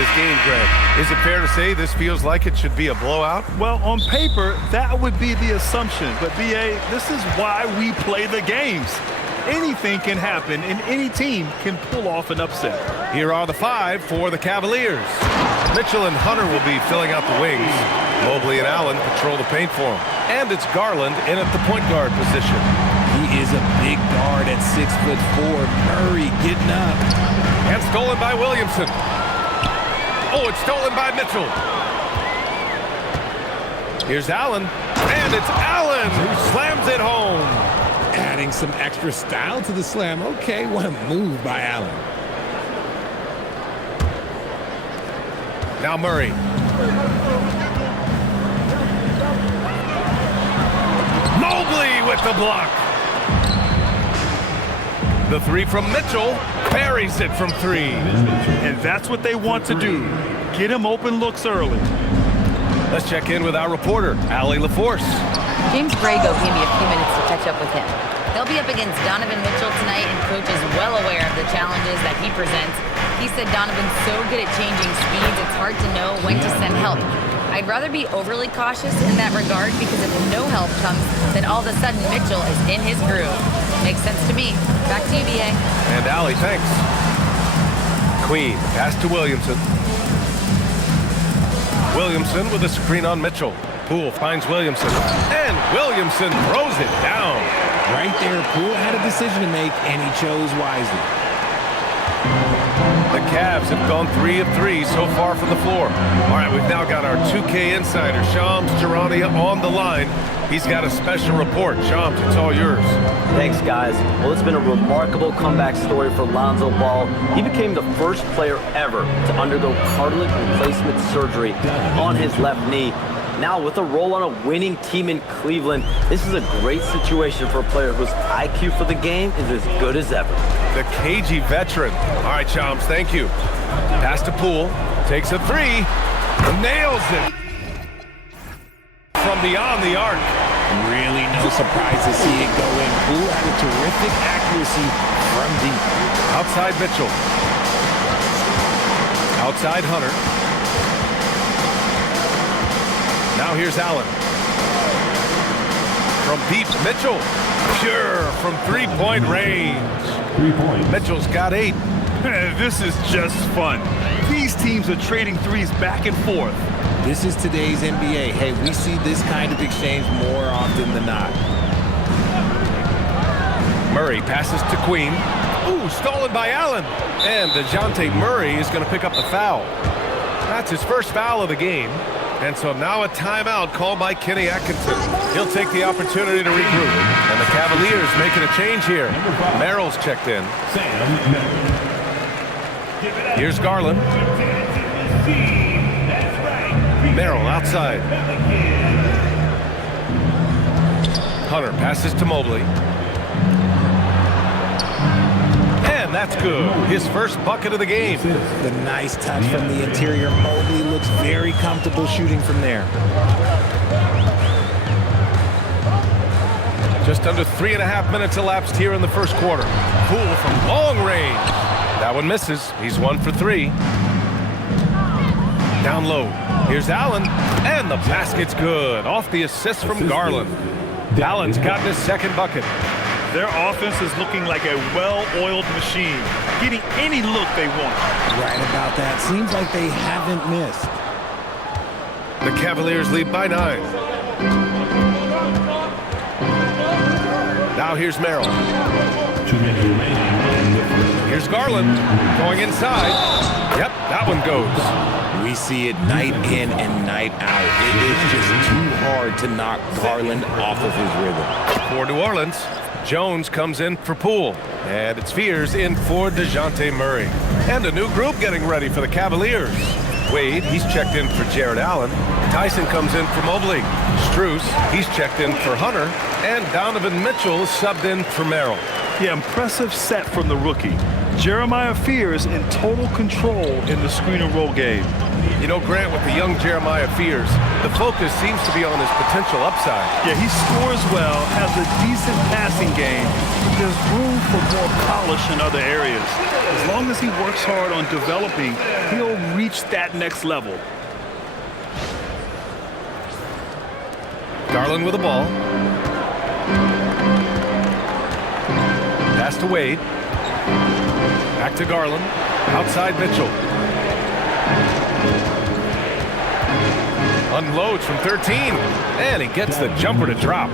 This game, Greg. Is it fair to say this feels like it should be a blowout? Well, on paper, that would be the assumption. But, B.A., this is why we play the games. Anything can happen, and any team can pull off an upset. Here are the five for the Cavaliers. Mitchell and Hunter will be filling out the wings. Mobley and Allen patrol the paint for him. And it's Garland in at the point guard position. He is a big guard at 6'4". Murray getting up. And stolen by Williamson. Oh, it's stolen by Mitchell. Here's Allen. And it's Allen who slams it home. Adding some extra style to the slam. Okay, what a move by Allen. Now Murray. Mobley with the block. The three from Mitchell, parries it from three. And that's what they want to do. Get him open looks early. Let's check in with our reporter, Allie LaForce. James Brago gave me a few minutes to catch up with him. They'll be up against Donovan Mitchell tonight, and Coach is well aware of the challenges that he presents. He said Donovan's so good at changing speeds, it's hard to know when to send help. I'd rather be overly cautious in that regard, because if no help comes, then all of a sudden Mitchell is in his groove. Makes sense to me. Back to you, B.A. And Allie, thanks. Queen, pass to Williamson. Williamson with a screen on Mitchell. Poole finds Williamson. And Williamson throws it down. Right there, Poole had a decision to make, and he chose wisely. The Cavs have gone 3 of 3 so far from the floor. All right, we've now got our 2K insider, Shams Charania, on the line. He's got a special report. Shams, it's all yours. Thanks, guys. Well, it's been a remarkable comeback story for Lonzo Ball. He became the first player ever to undergo cartilage replacement surgery on his left knee. Now, with a role on a winning team in Cleveland, this is a great situation for a player whose IQ for the game is as good as ever. The cagey veteran. All right, Shams, thank you. Pass to Poole. Takes a three. Nails it. From beyond the arc. Really no surprise to see it go in. Poole had a terrific accuracy from deep. Outside Mitchell. Outside Hunter. Now here's Allen. From deep, Mitchell. Pure from three-point range. 3 points. Mitchell's got 8. This is just fun. These teams are trading threes back and forth. This is today's NBA. Hey, we see this kind of exchange more often than not. Murray passes to Queen. Ooh, stolen by Allen. And DeJounte Murray is going to pick up the foul. That's his first foul of the game. And so now a timeout called by Kenny Atkinson. He'll take the opportunity to regroup. And the Cavaliers making a change here. Merrill's checked in. Here's Garland. Merrill outside. Hunter passes to Mobley. And that's good. His first bucket of the game. The nice touch from the interior. Mobley looks very comfortable shooting from there. Just under 3.5 minutes elapsed here in the first quarter. Poole from long range. That one misses. He's 1 for 3. Down low. Here's Allen. And the basket's good. Off the assist from Garland. Allen's gotten his second bucket. Their offense is looking like a well-oiled machine, getting any look they want. Right about that. Seems like they haven't missed. The Cavaliers lead by 9. Now here's Merrill. 2 minutes remaining. Here's Garland going inside. Yep, that one goes. We see it night in and night out. It is just too hard to knock Garland off of his rhythm. For New Orleans, Jones comes in for Poole. And it's Fears in for DeJounte Murray. And a new group getting ready for the Cavaliers. Wade, he's checked in for Jared Allen. Tyson comes in for Mobley. Strus, he's checked in for Hunter. And Donovan Mitchell subbed in for Merrill. Yeah, impressive set from the rookie. Jeremiah Fears in total control in the screen and roll game. You know, Grant, with the young Jeremiah Fears, the focus seems to be on his potential upside. Yeah, he scores well, has a decent passing game. There's room for more polish in other areas. As long as he works hard on developing, he'll reach that next level. Garland with the ball. Pass to Wade. Back to Garland. Outside Mitchell. Unloads from 13. And he gets the jumper to drop.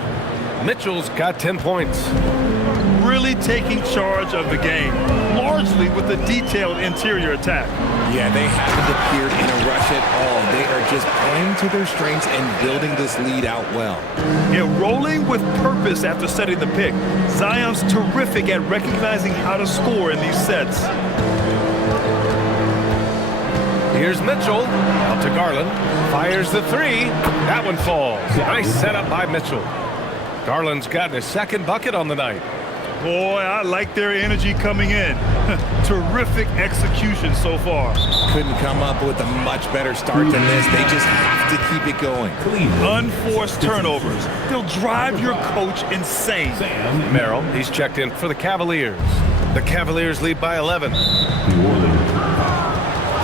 Mitchell's got 10 points. Really taking charge of the game, largely with a detailed interior attack. Yeah, they haven't appeared in a rush at all. They are just playing to their strengths and building this lead out well. Yeah, rolling with purpose after setting the pick. Zion's terrific at recognizing how to score in these sets. Here's Mitchell. Out to Garland. Fires the three. That one falls. Nice setup by Mitchell. Garland's gotten his second bucket on the night. Boy, I like their energy coming in. Terrific execution so far. Couldn't come up with a much better start than this. They just have to keep it going. Unforced turnovers. They'll drive your coach insane. Merrill, he's checked in for the Cavaliers. The Cavaliers lead by 11.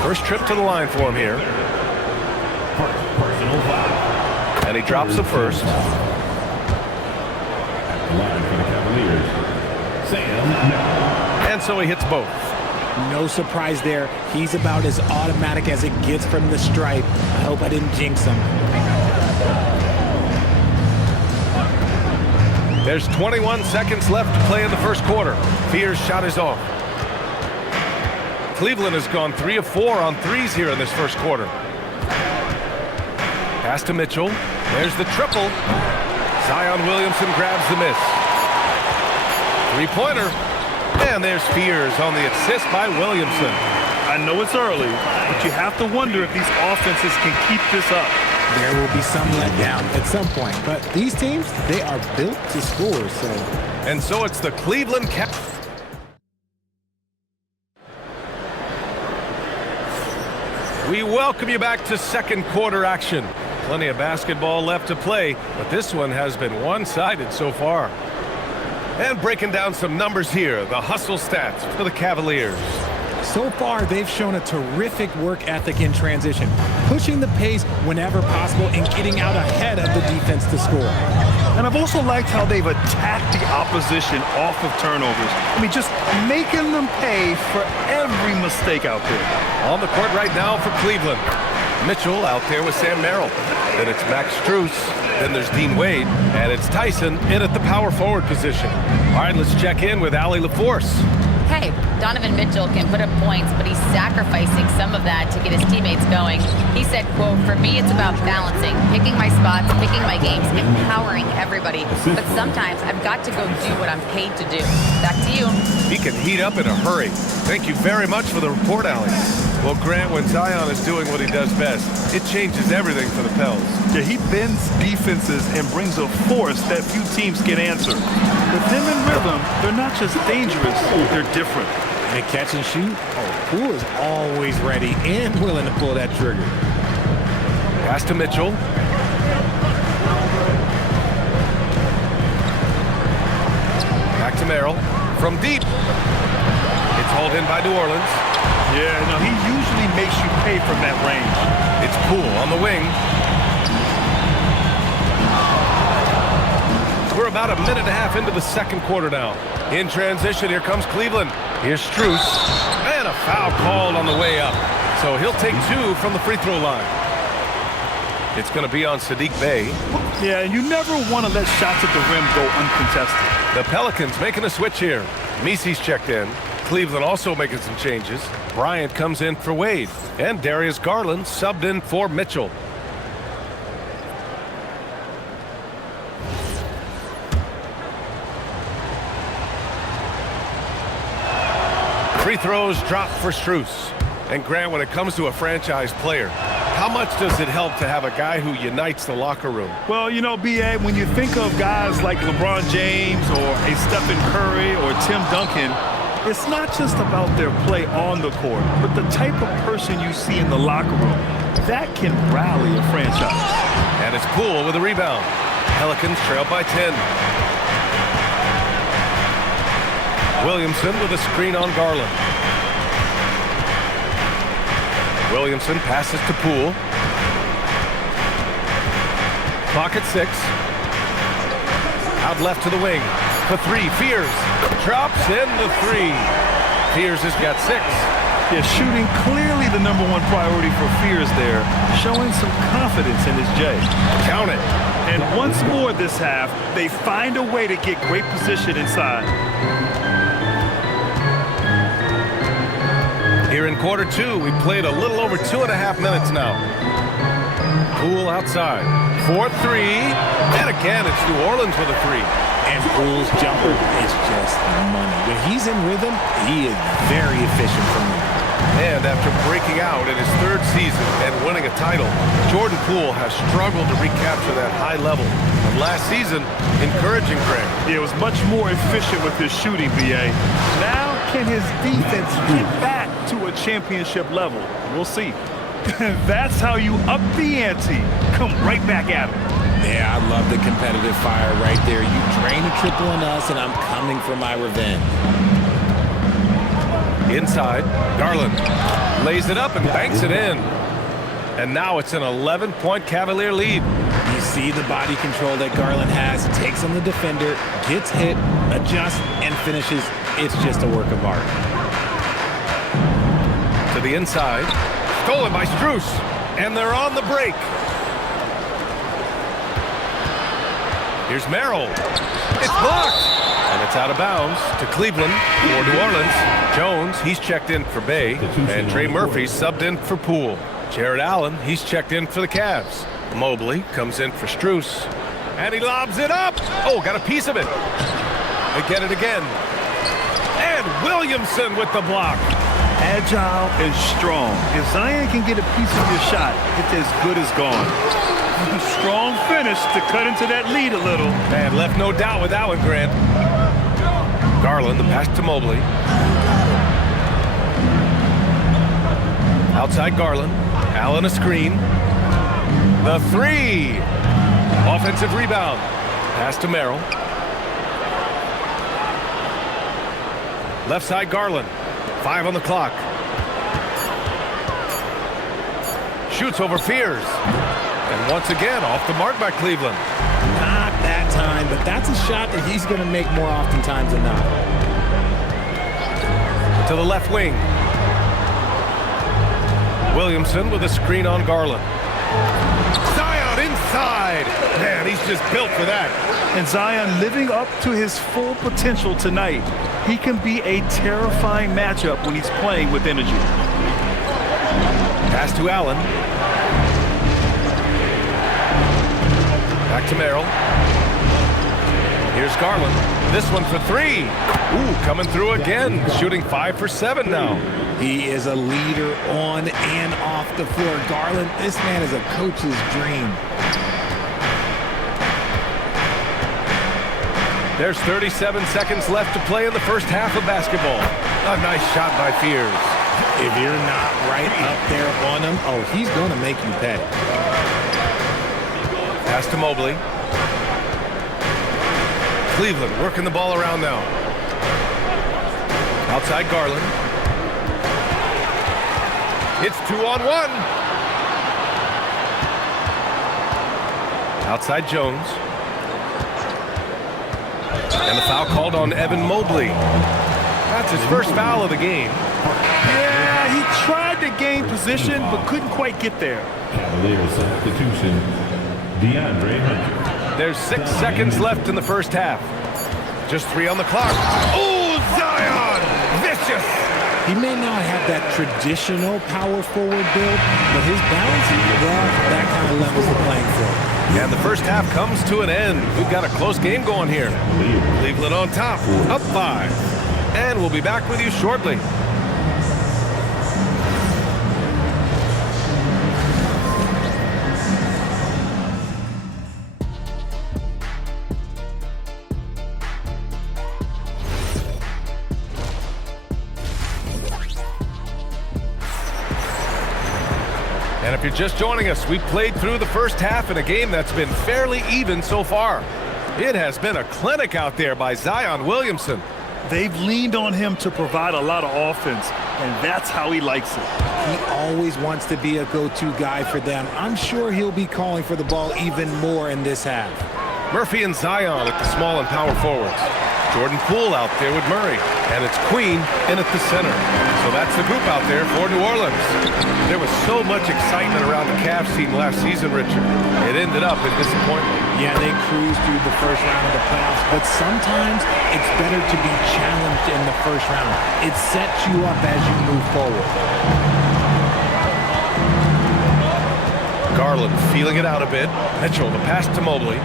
First trip to the line for him here. And he drops the first. Line for the Cavaliers. And so he hits both. No surprise there. He's about as automatic as it gets from the stripe. I hope I didn't jinx him. There's 21 seconds left to play in the first quarter. Fears' shot is off. Cleveland has gone 3 of 4 on threes here in this first quarter. Pass to Mitchell. There's the triple. Zion Williamson grabs the miss. Three-pointer. And there's Fears on the assist by Williamson. I know it's early, but you have to wonder if these offenses can keep this up. There will be some letdown at some point, but these teams, they are built to score, so. And so it's the Cleveland Cavaliers. We welcome you back to second quarter action. Plenty of basketball left to play, but this one has been one-sided so far. And breaking down some numbers here, the hustle stats for the Cavaliers. So far, they've shown a terrific work ethic in transition, pushing the pace whenever possible and getting out ahead of the defense to score. And I've also liked how they've attacked the opposition off of turnovers. I mean, just making them pay for every mistake out there. On the court right now for Cleveland. Mitchell out there with Sam Merrill. Then it's Max Strus. Then there's Dean Wade. And it's Tyson in at the power forward position. All right, let's check in with Allie LaForce. Hey, Donovan Mitchell can put up points, but he's sacrificing some of that to get his teammates going. He said, quote, "For me, it's about balancing, picking my spots, picking my games, empowering everybody. But sometimes I've got to go do what I'm paid to do." Back to you. He can heat up in a hurry. Thank you very much for the report, Allie. Well, Grant, when Zion is doing what he does best, it changes everything for the Pels. Yeah, he bends defenses and brings a force that few teams can answer. With him in rhythm, they're not just dangerous, they're different. And catch and shoot, Poole is always ready and willing to pull that trigger. Pass to Mitchell. Back to Merrill. From deep. It's hauled in by New Orleans. Yeah, no, he usually makes you pay from that range. It's Poole on the wing. We're about a minute and a half into the second quarter now. In transition, here comes Cleveland. Here's Strus. And a foul called on the way up. So he'll take 2 from the free throw line. It's going to be on Sadiq Bey. Yeah, and you never want to let shots at the rim go uncontested. The Pelicans making a switch here. Misi's checked in. Cleveland also making some changes. Bryant comes in for Wade. And Darius Garland subbed in for Mitchell. Free throws drop for Strus. And Grant, when it comes to a franchise player, how much does it help to have a guy who unites the locker room? Well, you know, B.A., when you think of guys like LeBron James or a Stephen Curry or Tim Duncan, it's not just about their play on the court, but the type of person you see in the locker room. That can rally a franchise. And it's Poole with a rebound. Pelicans trail by 10. Williamson with a screen on Garland. Williamson passes to Poole. Clock at 6. Out left to the wing. For 3, Fears. Drops in the 3. Fears has got 6. Yeah, shooting clearly the #1 priority for Fears there, showing some confidence in his J. Count it. And once more this half, they find a way to get great position inside. Here in quarter 2, we played a little over 2.5 minutes now. Poole outside. 4-3. And again, it's New Orleans with a 3. And Poole's jumper is just money. When he's in rhythm, he is very efficient from there. And after breaking out in his 3rd season and winning a title, Jordan Poole has struggled to recapture that high level of last season, encouraging Grant. He was much more efficient with his shooting, B.A. Now can his defense get back to a championship level? We'll see. That's how you up the ante. Come right back at him. Yeah, I love the competitive fire right there. You drain a triple on us, and I'm coming for my revenge. Inside, Garland lays it up and banks it in. And now it's an 11-point Cavalier lead. You see the body control that Garland has, takes on the defender, gets hit, adjusts, and finishes. It's just a work of art. To the inside, stolen by Strus, and they're on the break. Here's Merrill. It's blocked. And it's out of bounds to Cleveland for New Orleans. Jones, he's checked in for Bay. And Trey Murphy subbed in for Poole. Jared Allen, he's checked in for the Cavs. Mobley comes in for Strus. And he lobs it up. Oh, got a piece of it. They get it again. And Williamson with the block. Agile and strong. If Zion can get a piece of your shot, it's as good as gone. Strong finish to cut into that lead a little. Man, left no doubt with that one, Grant. Garland, the pass to Mobley. Outside Garland. Allen a screen. The 3. Offensive rebound. Pass to Merrill. Left side Garland. 5 on the clock. Shoots over Fears. And once again, off the mark by Cleveland. Not that time, but that's a shot that he's going to make more oftentimes than not. To the left wing. Williamson with a screen on Garland. Zion inside. Man, he's just built for that. And Zion living up to his full potential tonight. He can be a terrifying matchup when he's playing with energy. Pass to Allen. Back to Merrill. Here's Garland. This one for 3. Ooh, coming through again. Shooting 5 for 7 now. He is a leader on and off the floor. Garland, this man is a coach's dream. There's 37 seconds left to play in the first half of basketball. A nice shot by Fears. If you're not right up there on him, oh, he's going to make you pay. Pass to Mobley. Cleveland working the ball around now. Outside Garland. It's 2-on-1. Outside Jones. And the foul called on Evan Mobley. That's his first foul of the game. Yeah, he tried to gain position, but couldn't quite get there. Cavalier substitution, DeAndre Hunter. There's 6 seconds left in the first half. Just 3 on the clock. Oh, Zion! Vicious! He may not have that traditional power forward build, but his balance, well, that kind of levels the playing field. And the first half comes to an end. We've got a close game going here. Cleveland on top, up 5. And we'll be back with you shortly. And if you're just joining us, we've played through the first half in a game that's been fairly even so far. It has been a clinic out there by Zion Williamson. They've leaned on him to provide a lot of offense, and that's how he likes it. He always wants to be a go-to guy for them. I'm sure he'll be calling for the ball even more in this half. Murphy and Zion at the small and power forwards. Jordan Poole out there with Murray. And it's Queen in at the center. So that's the group out there for New Orleans. There was so much excitement around the Cavs team last season, Richard. It ended up in disappointment. Yeah, they cruised through the first round of the playoffs, but sometimes it's better to be challenged in the first round. It sets you up as you move forward. Garland feeling it out a bit. Mitchell, the pass to Mobley.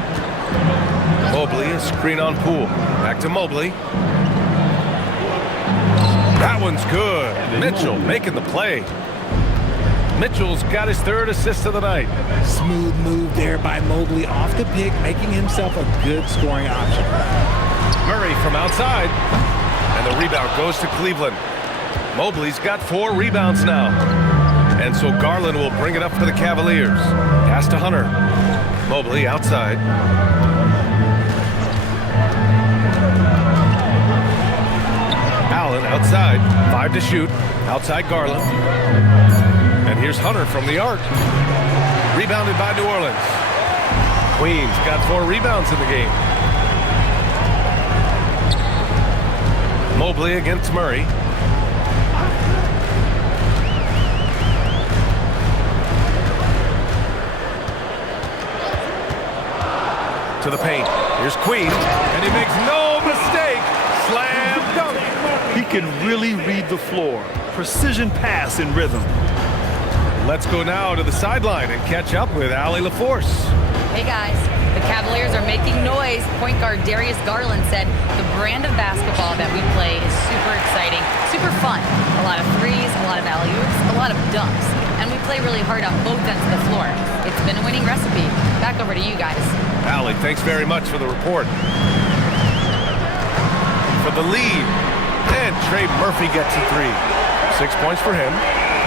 Mobley, a screen on Poole. Back to Mobley. That one's good. Mitchell making the play. Mitchell's got his third assist of the night. Smooth move there by Mobley off the pick, making himself a good scoring option. Murray from outside. And the rebound goes to Cleveland. Mobley's got 4 rebounds now. And so Garland will bring it up for the Cavaliers. Pass to Hunter. Mobley outside. Allen outside. 5 to shoot. Outside Garland. And here's Hunter from the arc. Rebounded by New Orleans. Queens got 4 rebounds in the game. Mobley against Murray. To the paint. Here's Queen, and he makes no mistake. Slam dunk. He can really read the floor. Precision pass in rhythm. Let's go now to the sideline and catch up with Allie LaForce. Hey guys, the Cavaliers are making noise. Point guard Darius Garland said the brand of basketball that we play is super exciting, super fun. A lot of threes, a lot of alley-oops, a lot of dunks. And we play really hard on both ends of the floor. It's been a winning recipe. Back over to you guys. Allie, thanks very much for the report. For the lead, and Trey Murphy gets a 3. 6 points for him.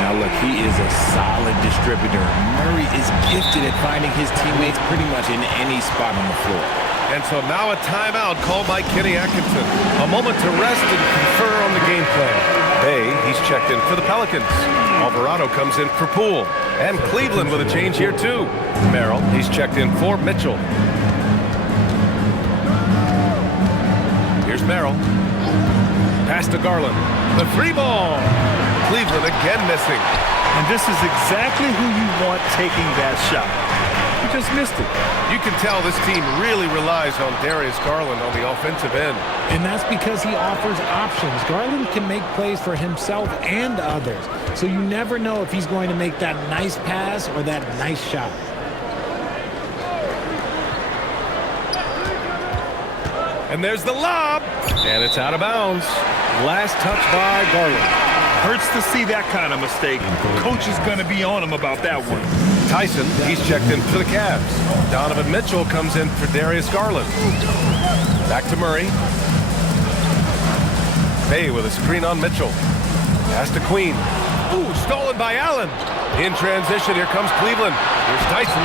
Now look, he is a solid distributor. Murray is gifted at finding his teammates pretty much in any spot on the floor. And so now a timeout called by Kenny Atkinson. A moment to rest and confer on the game plan. Bay, he's checked in for the Pelicans. Alvarado comes in for Poole. And Cleveland with a change here too. Merrill, he's checked in for Mitchell. Here's Merrill. Pass to Garland. The 3 ball. Cleveland again missing. And this is exactly who you want taking that shot. He just missed it. You can tell this team really relies on Darius Garland on the offensive end. And that's because he offers options. Garland can make plays for himself and others. So you never know if he's going to make that nice pass or that nice shot. And there's the lob. And it's out of bounds. Last touch by Garland. Hurts to see that kind of mistake. Coach is going to be on him about that one. Tyson, he's checked in for the Cavs. Donovan Mitchell comes in for Darius Garland. Back to Murray. Bay with a screen on Mitchell. Pass to Queen. Ooh, stolen by Allen. In transition, here comes Cleveland. Here's Tyson.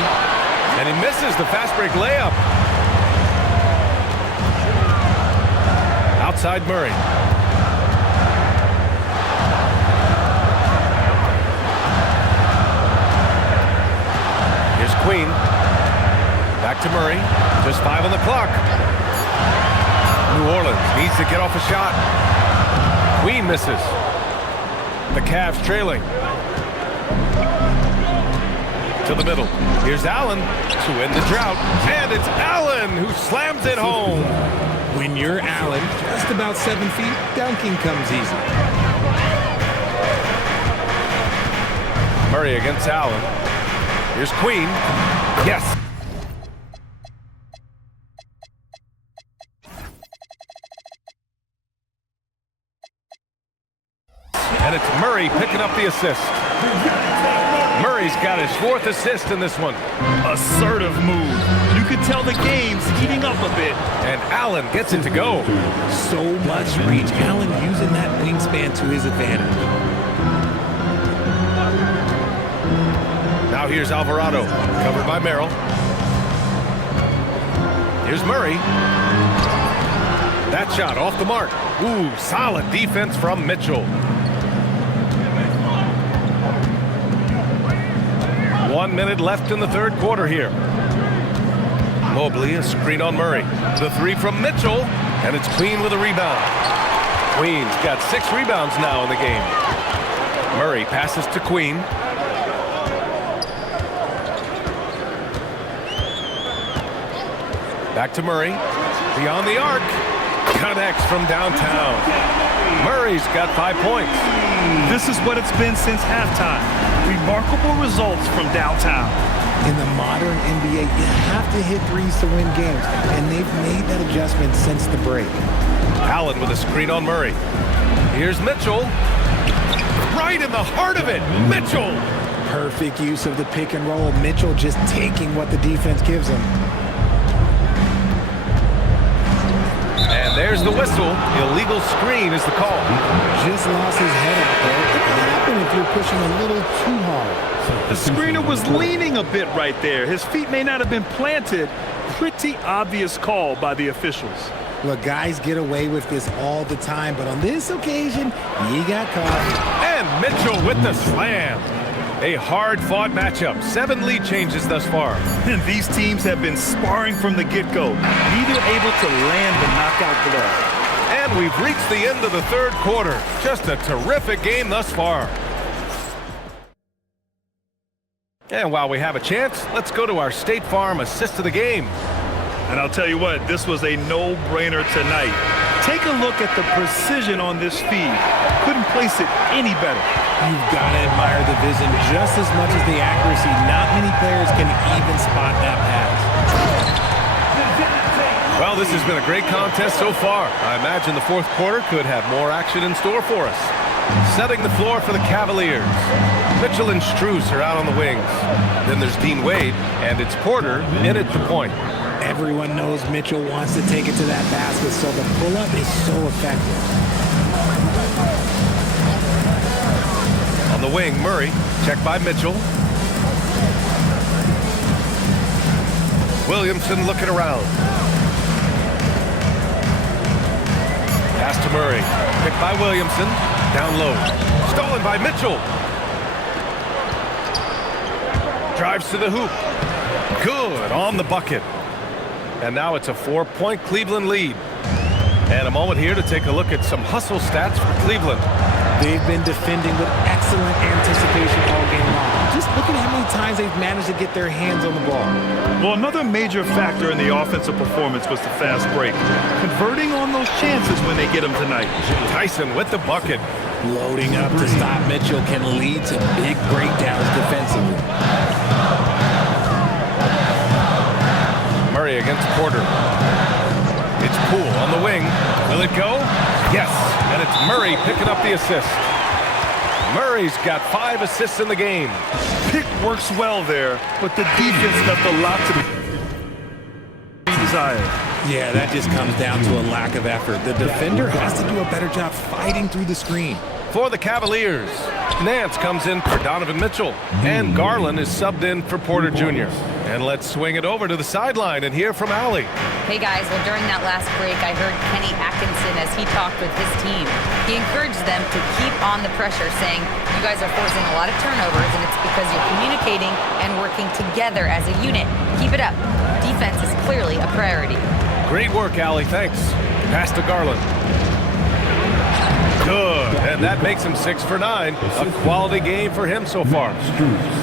And he misses the fast break layup. Outside Murray. Queen. Back to Murray. Just 5 on the clock. New Orleans needs to get off a shot. Queen misses. The Cavs trailing. To the middle. Here's Allen to end the drought. And it's Allen who slams it home. When you're Allen, just about 7 feet, dunking comes easy. Murray against Allen. Here's Queen. Yes. And it's Murray picking up the assist. Murray's got his 4th assist in this one. Assertive move. You can tell the game's heating up a bit. And Allen gets it to go. So much reach. Allen using that wingspan to his advantage. Now here's Alvarado, covered by Merrill. Here's Murray. That shot off the mark. Ooh, solid defense from Mitchell. 1 minute left in the third quarter here. Mobley, a screen on Murray. The three from Mitchell, and it's Queen with a rebound. Queen's got 6 rebounds now in the game. Murray passes to Queen. Back to Murray. Beyond the arc. Connects from downtown. Murray's got 5 points. This is what it's been since halftime. Remarkable results from downtown. In the modern NBA, you have to hit threes to win games, and they've made that adjustment since the break. Allen with a screen on Murray. Here's Mitchell. Right in the heart of it, Mitchell. Perfect use of the pick and roll. Mitchell just taking what the defense gives him. And there's the whistle. Illegal screen is the call. Just lost his head out there. It can happen if you're pushing a little too hard. The screener was leaning a bit right there. His feet may not have been planted. Pretty obvious call by the officials. Look, guys get away with this all the time, but on this occasion, he got caught. And Mitchell with the slam. A hard-fought matchup. 7 lead changes thus far. And these teams have been sparring from the get-go, neither able to land the knockout blow. And we've reached the end of the third quarter. Just a terrific game thus far. And while we have a chance, let's go to our State Farm assist of the game. And I'll tell you what, this was a no-brainer tonight. Take a look at the precision on this feed. Couldn't place it any better. You've got to admire the vision just as much as the accuracy. Not many players can even spot that pass. Well, this has been a great contest so far. I imagine the fourth quarter could have more action in store for us. Setting the floor for the Cavaliers. Mitchell and Strus are out on the wings. Then there's Dean Wade, and it's Porter in at the point. Everyone knows Mitchell wants to take it to that basket, so the pull-up is so effective. On the wing, Murray, checked by Mitchell. Williamson looking around. Pass to Murray, picked by Williamson, down low. Stolen by Mitchell. Drives to the hoop. Good on the bucket. And now it's a 4-point Cleveland lead. And a moment here to take a look at some hustle stats for Cleveland. They've been defending with excellent anticipation all game long. Just look at how many times they've managed to get their hands on the ball. Well, another major factor in the offensive performance was the fast break. Converting on those chances when they get them tonight. Tyson with the bucket. Loading up to stop Mitchell can lead to big breakdowns defensively. Murray against Porter. It's Poole on the wing. Will it go? Yes, and it's Murray picking up the assist. Murray's got 5 assists in the game. Pick works well there, but the defense left a lot to be desired. Yeah, that just comes down to a lack of effort. The defender has to do a better job fighting through the screen. For the Cavaliers, Nance comes in for Donovan Mitchell, and Garland is subbed in for Porter Jr. And let's swing it over to the sideline and hear from Allie. Hey guys, well during that last break, I heard Kenny Atkinson as he talked with his team. He encouraged them to keep on the pressure, saying, you guys are forcing a lot of turnovers and it's because you're communicating and working together as a unit. Keep it up. Defense is clearly a priority. Great work, Allie, thanks. Pass to Garland. Good, and that makes him 6 for 9. A quality game for him so far.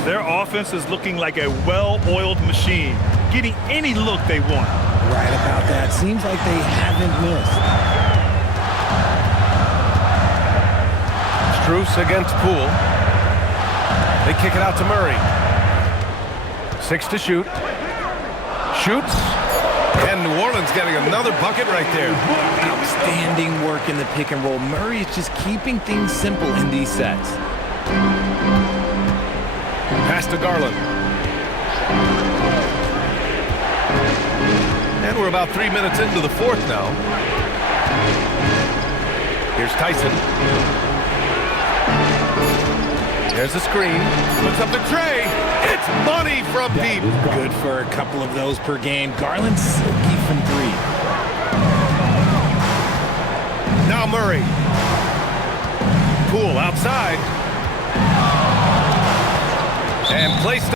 Their offense is looking like a well-oiled machine, getting any look they want. Right about that. Seems like they haven't missed. Strus against Poole. They kick it out to Murray. 6 to shoot. Shoots. And New Orleans getting another bucket right there. Outstanding work in the pick and roll. Murray is just keeping things simple in these sets. Pass to Garland. And we're about 3 minutes into the fourth now. Here's Tyson. There's the screen. Puts up the tray. It's It's money from deep. Good for a couple of those per game. Garland silky from three. Now Murray. Poole outside. And placed